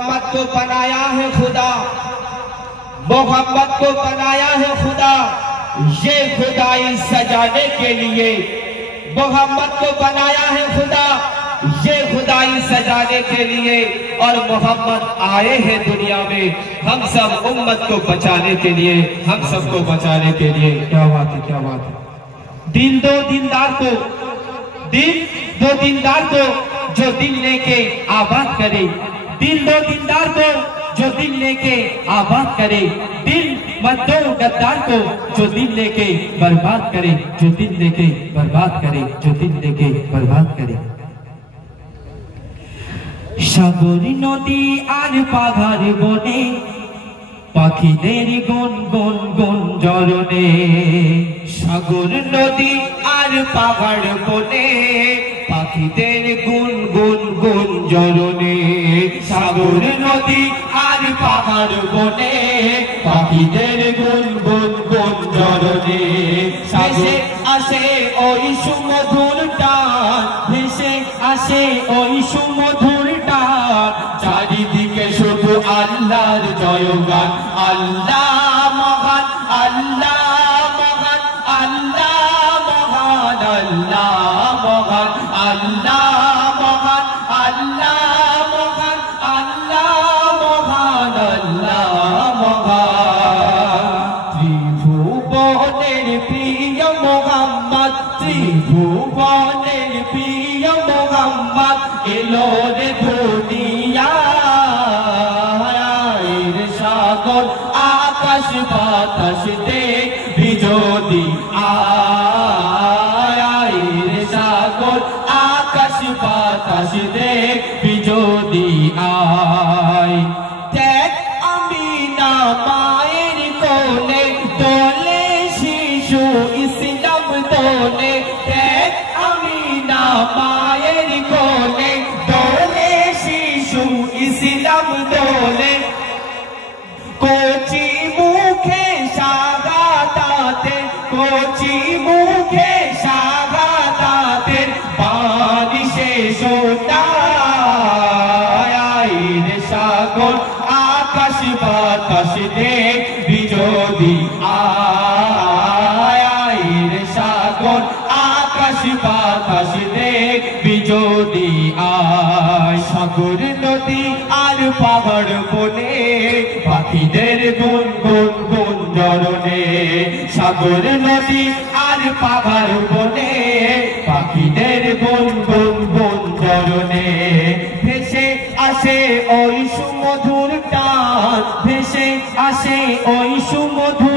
मोहम्मद को बनाया है खुदा, मोहम्मद को बनाया है खुदा, ये खुदाई सजाने के लिए। मोहम्मद को बनाया है खुदा, ये खुदाई सजाने के लिए। और मोहम्मद आए हैं दुनिया में हम सब उम्मत को बचाने के लिए, हम सबको बचाने के लिए। क्या बात है, क्या बात है। दिन दो दीनदार को जो दिल लेके आबाद करे, दिल दो दीनदार को जो दिल लेके आबाद करे, दिल मत दो गद्दार को जो दिल लेके बर्बाद करे, जो दिल लेके बर्बाद करे, जो दिल लेके बर्बाद करे। সাগর নদী আর পাহাড় বনে পাখিদের গুন গুন গুন জরনে, সাগর নদী আর পাহাড় বনে পাখিদের গুন গুন গুন জরনে, সাগর নদী আর পাহাড় বনে পাখিদের গুন গুন গুন জরনে। ভেসে আসে ওই সুমধুর টান, ভেসে আসে ওই সুমধুর টান, চারিদিকে শুধু আল্লাহর জয়গান। আল্লাহ মহান, আল্লাহ মহান, আল্লাহ মহান, আল্লাহ মহান, আল্লাহ মহান, আল্লাহ মহান, আল্লাহ মহান, আল্লাহ মহান। ত্রিভুবনের প্রিয় মোহাম্মদ, ত্রিভুবনের প্রিয় মোহাম্মদ এলো রে দুনিয়ায়। সাগর আকাশ বাতাস দেখবি যদি আয়, সাগর আকাশ বাতাস দেখবি যদি আয়। দেখ আমিনা মায়ের কোলে দোলে শিশু ইসলাম দোলে, দেখ আমিনা মায়ের কোলে দোলে শিশু ইসলাম দোলে। কচি মুখে শাহাদাতের, কচি মুখে শাহাদাতের বাণী শেষ তাই। সাগর আকাশ বাতাস দেখবি যদি আয়, সাগর আকাশ বাতাস দেখবি যদি আয়। সাগর নদী আর পাহাড় বনে পাখিদের গুন গুন গুন জরনে, সাগর নদী আর পাহাড় বনে পাখিদের গুন গুন গুন জরনে। ভেসে আসে ওই সুমধুর টান, ভেসে আসে ওই সুমধুর